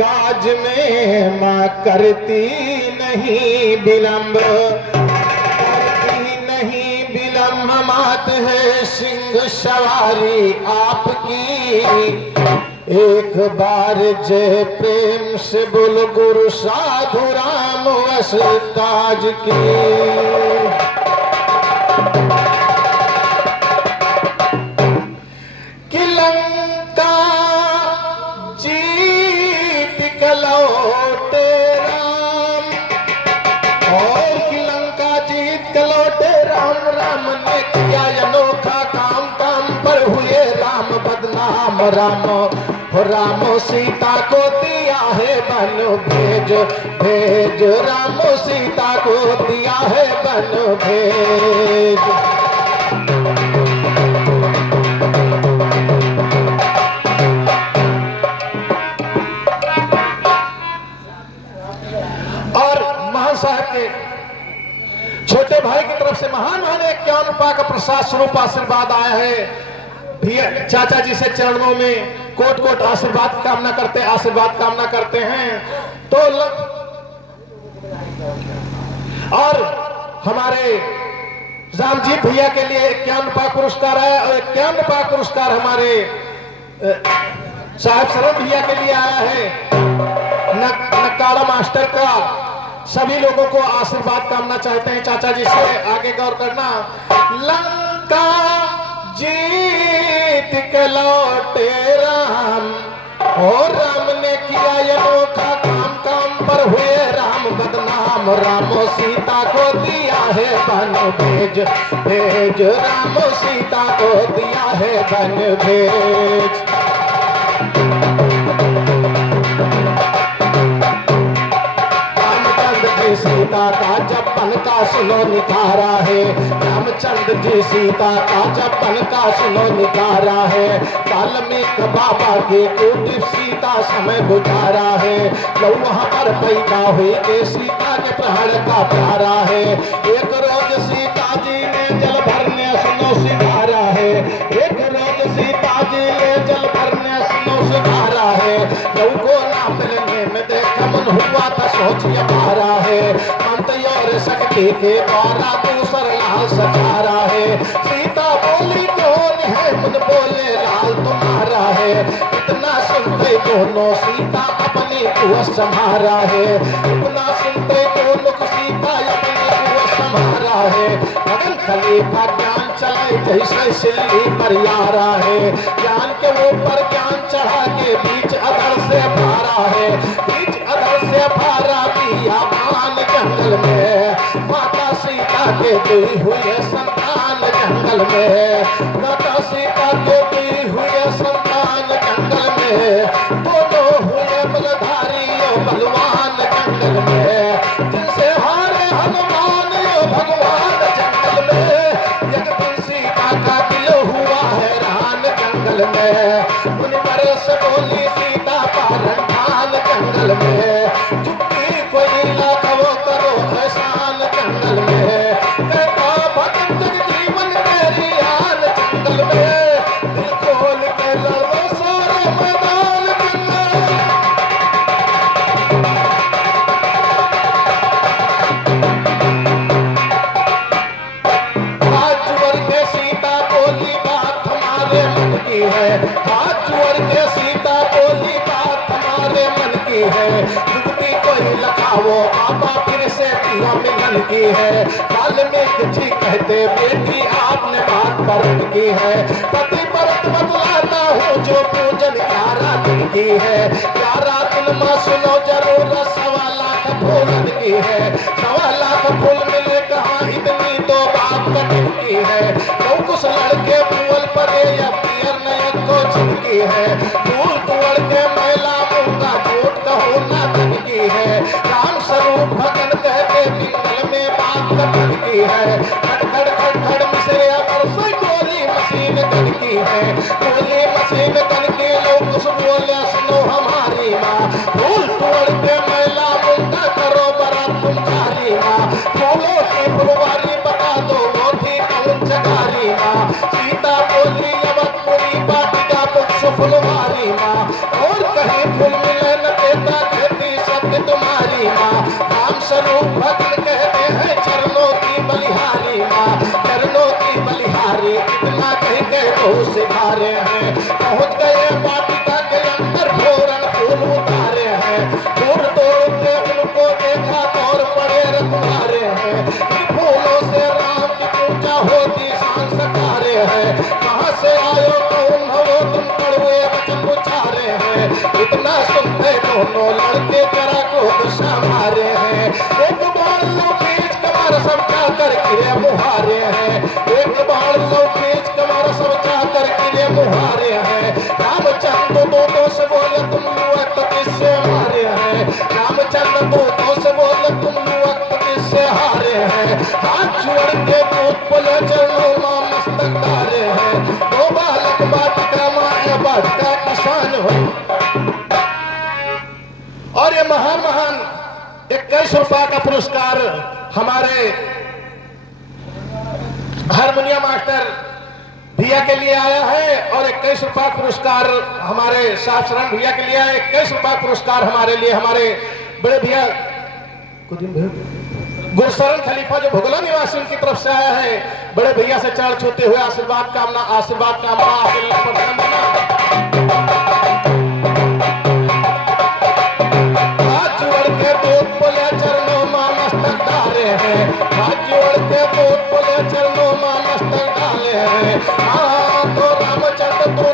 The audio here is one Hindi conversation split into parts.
काज में माँ करती नहीं विलंब, करती नहीं विलंब। मात है सिंह सवारी आपकी, एक बार जय प्रेम से बोल गुरु साधु राम वस ताज की। कि लंका जीत के लौटे राम, और कि लंका जीत के लौटे राम। राम ने किया अनोखा काम, काम पर हुए राम बदनाम। राम हो राम सीता को दिया है बन भेज, भेज राम सीता को दिया है बन भेज। और महान साहब के छोटे भाई की तरफ से महान महान 51 रुपया का प्रसाद स्वरूप आशीर्वाद आया है। चाचा जी से चरणों में कोट कोट आशीर्वाद कामना करते, आशीर्वाद कामना करते हैं। तो और हमारे रामजीत भैया के लिए 51 रुपया पुरस्कार है, और 51 रुपया पुरस्कार हमारे साहब शरण भैया के लिए आया है नकारा मास्टर का। सभी लोगों को आशीर्वाद कामना चाहते हैं चाचा जी से। आगे गौर करना। लंका जीत के लौटे राम, और राम ने किया अनोखा काम, काम पर हुए राम बदनाम। राम सीता को दिया है बन भेज, भेज राम सीता को दिया है बन भेज। सीता का जपन का सुनो निकारा है, रामचंद्र जी सीता का जपन का सुनो निकारा है। वाल्मीकि बाबा की कुटीर सीता समय गुजारा है। लो वहाँ पर पैदा हुई के सीता के प्राण का प्यारा है। एक रोज सीता जी ने जल भरने सुनो सिधारा है, एक रोज सीता जी ने जल भरने सुनो सिधारा है। लौ को ना मिलने में देखा मन हुआ था सोचिए पारा है। अंत और शक्ति के द्वारा दूसर लाल सचारा है। सीता बोली कौन है, मुझ बोले लाल तुम्हारा है। इतना सुनते दोनों सीता अपनी कुछ संभारा है। इतना सुनते दोनों सीता अपनी कुछ संभारा है। मगर खलीफा ज्ञान चले जैसे सिल्ली पर यारा है। ज्ञान के ऊपर ज्ञान चढ़ा के बीच अधर से भारा है, बीच अधर से भारा दिया मान जंगल में। माता सीता के दी हुए संतान जंगल में, माता सीता के दी हुए संतान जंगल में। दोनों हुए बलधारी बलवान जंगल में, जिनसे हारे हनुमान भगवान जंगल में। एक दिन सीता का दिल हुआ हैरान जंगल में। उन बरस बोली सीता पालन ठान जंगल में। चुप्पी कोई लाखों करो एहसान जंगल में। कहता भगत जीवन मेरी आन जंगल में। दिल खोल के लड़ो सारे मैदान जंगल। हाथ जोड़ के सीता बोली बात हमारे मन की है, हाथ जोड़ के सीता बोली बात हमारे मन की है। युवती कोई लखाओ बाबा फिर से पिया मिलन की है। वाल्मीकि जी कहते बेटी आपने बात परत की है। पति परत बतलाता हूँ जो पूजन 11 दिन की है। 11 दिन में सुनो जरूर 1.25 लाख फूलन की है। 1.25 लाख फूल मिले कहाँ इतनी तो बात कठिन की है। तो कुछ लड़के फूल पर या पियर नयन को छिड़की है। फूल तोड़ के मैला मुंगा झूठ कहो ना तन की है। राम स्वरूप भगन कहते पिंगल में बात कठिन की है। खड़ खड़ खड़ मिसरे पर गोली मशीन कन की है। गोली मशीन कन के लोग कुछ बोले सुनो हमारी माँ। फूल तोड़ के मैला मुंगा करो बड़ा तुम्हारी माँ। फूलों की फुलवारी बता दो वो थी कौन जगारी माँ। सीता बोली अवधपुरी बाटिका पुष्प फुलवारी माँ। और कहीं फूल मिले न देता दोनों लड़के जरा को संभारे हैं। एक बार लो खींच कमर सब जाकर गिरे मुहारे हैं। एक बार लो खींच कमर सब जाकर गिरे मुहारे हैं। रामचंद्र दोनों से बोले तुम वक्त किससे मारे हैं। रामचंद्र दोनों से बोले तुम वक्त किससे हारे हैं। हाथ जोड़ के दूध बोले चलो मां मस्तक तारे हैं। दो बालक बाटिका माया बाटिका किसान हो। और ये महान महान 21 रुपया का पुरस्कार हमारे हारमोनियम मास्टर भैया के लिए आया है। और 21 रुपया पुरस्कार हमारे साहब शरण भैया के लिए आया। 21 रुपया पुरस्कार हमारे लिए हमारे बड़े भैया गुरशरण खलीफा जो भुगला निवासी उनकी तरफ से आया है। बड़े भैया से चरण छूते हुए आशीर्वाद कामना हाथ जोड़ के दूध बोले चरणों मां मस्तक डाले हैं। हाथ जोड़ के दूध बोले चरणों मां मस्तक डाले हैं। तो रामचंद्र तो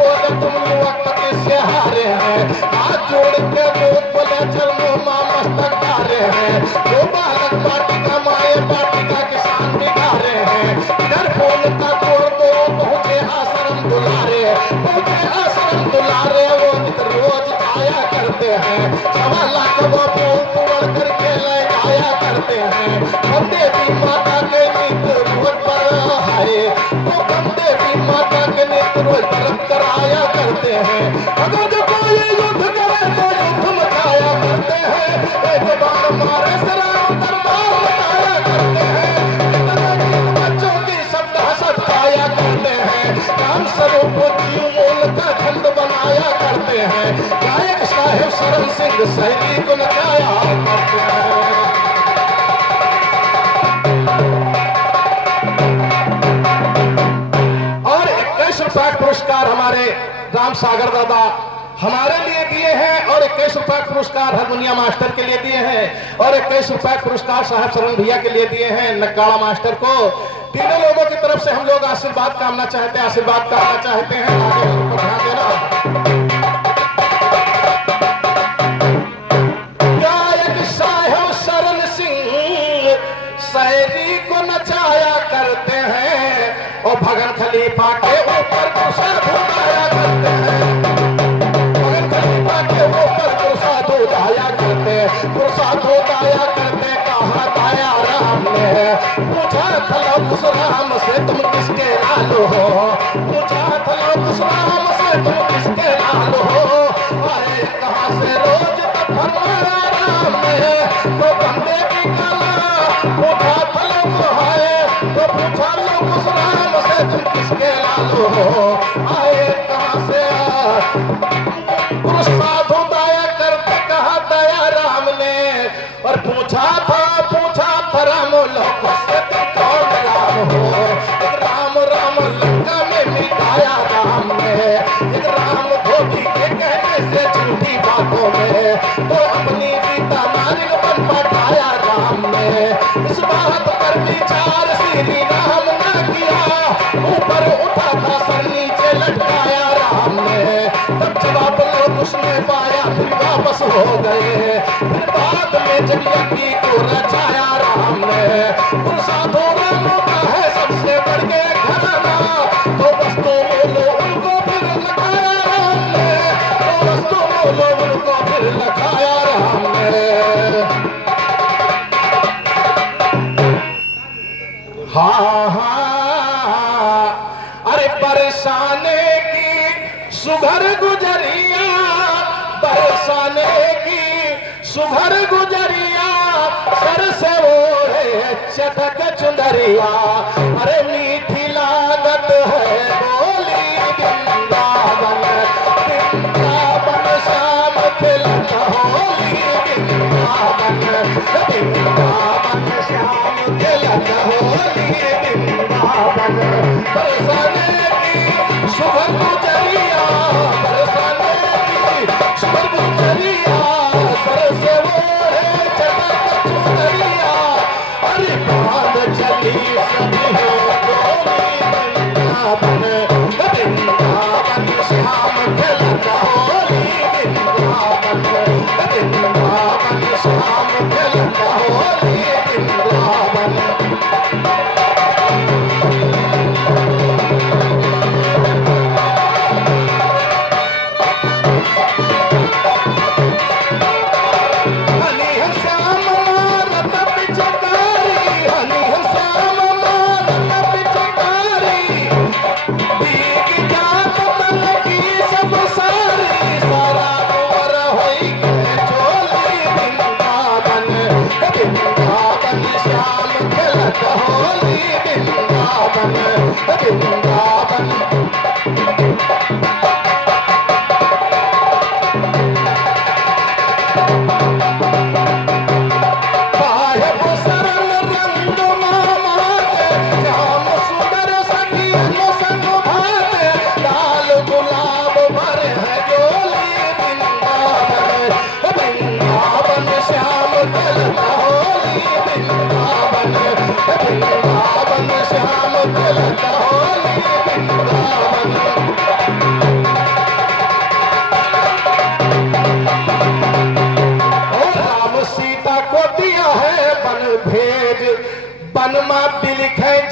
बोले तुम वक्त किससे हारे हैं। हाथ जोड़ के दूध बोले चरणों मां मस्तक डाले हैं। दो बालक बाटिका माए बाटिका किसान बिगारे हैं। इधर फूल का तोड़ दो पहुंचे आश्रम दुलारे। पहुंचे आश्रम दुलारे वो रोज आया करते हैं। 1.25 लाख वो फूल तोड़ करके ले आया करते हैं। हम देवी माता के नित्य रोज पर हाय तो हम देवी माता के नित्य रोज व्रत कराया करते हैं। अगर जो कोई युद्ध करे तो युद्ध मचाया करते हैं। एक बार मारे सराम दरबार लगाया करते हैं। बच्चों की शब्द हसत पाया करते हैं। राम स्वरूप जीव मूल का खंड बनाया करते हैं। गायक साहेब शरण सिंह सैनी को नचाया करते हैं। और 21 रुपया पुरस्कार हमारे राम सागर दादा हमारे लिए दिए हैं। और 21 रुपया पुरस्कार हारमोनियम मास्टर के लिए दिए हैं। और 21 रुपया पुरस्कार साहब शरण भैया के लिए दिए हैं नक्काड़ा मास्टर को। तीनों लोगों की तरफ से हम लोग आशीर्वाद कामना चाहते हैं। आशीर्वाद करना चाहते हैं। आगे ध्यान देना। गायक साहेब शरण सिंह शायरी को नचाया करते हैं। और भगन खलीफा के ऊपर प्रसाद उठाया करते हैं। भगन खलीफा के ऊपर प्रसाद उठाया करते हैं। प्रसाद उठाया करते कहा दया राम ने पूछा था उस राम से तुम किसके लाल हो। पूछा था उस राम से तुम किसके लाल हो। आए कहां से रोज तक फरमाया राम ने तो बंदे की काला। पूछा था है तो पूछा लोग उस राम से तुम किसके लाल हो। आए कहां से प्रसाद उठाया करते कहा दया राम ने। और पूछा था राम लोग से तुम कौन राम हो। राम राम लंका में मिटाया राम ने। एक राम धोबी के कहने से झूठी बातों में तो अपनी सीता नारियल बन पठाया राम ने। इस बात पर विचार श्री राम ने किया। ऊपर उठा था सर नीचे लटकाया राम ने। तब जवाब लोग उसने पाया फिर वापस हो गए। फिर बाद में जब यज्ञ को रचाया राम ने। प्रसादों राम का है सबसे बढ़ के घराना। तो वस्तु बोलो उनको फिर लगाया राम ने। तो वस्तु बोलो उनको फिर लगाया राम ने। हाँ अरे बरसाने की सुघर गुजरिया। बरसाने की सुघर गुजरिया। सर से ओढ़े चटक चुंदरिया। अरे मीठी लागत है बोली वृंदावन। वृंदावन शाम खिलत होली वृंदावन। वृंदावन श्याम खिलत होली वृंदावन। बरसाने की सुघर गुजरिया। बरसाने की सुघर गुजरिया। सर से ओढ़े चटक चुनरिया। अरे बाल चली सभी हो गोरी वृंदावन। वृंदावन श्याम खिलत होली वृंदावन। वृंदावन, वृंदावन श्याम खेलता होली वृंदावन।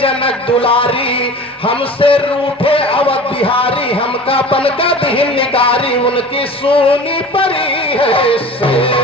जनक दुलारी हमसे रूठे अवध बिहारी, हमका बनका दीन निगारी, उनकी सोनी परी है से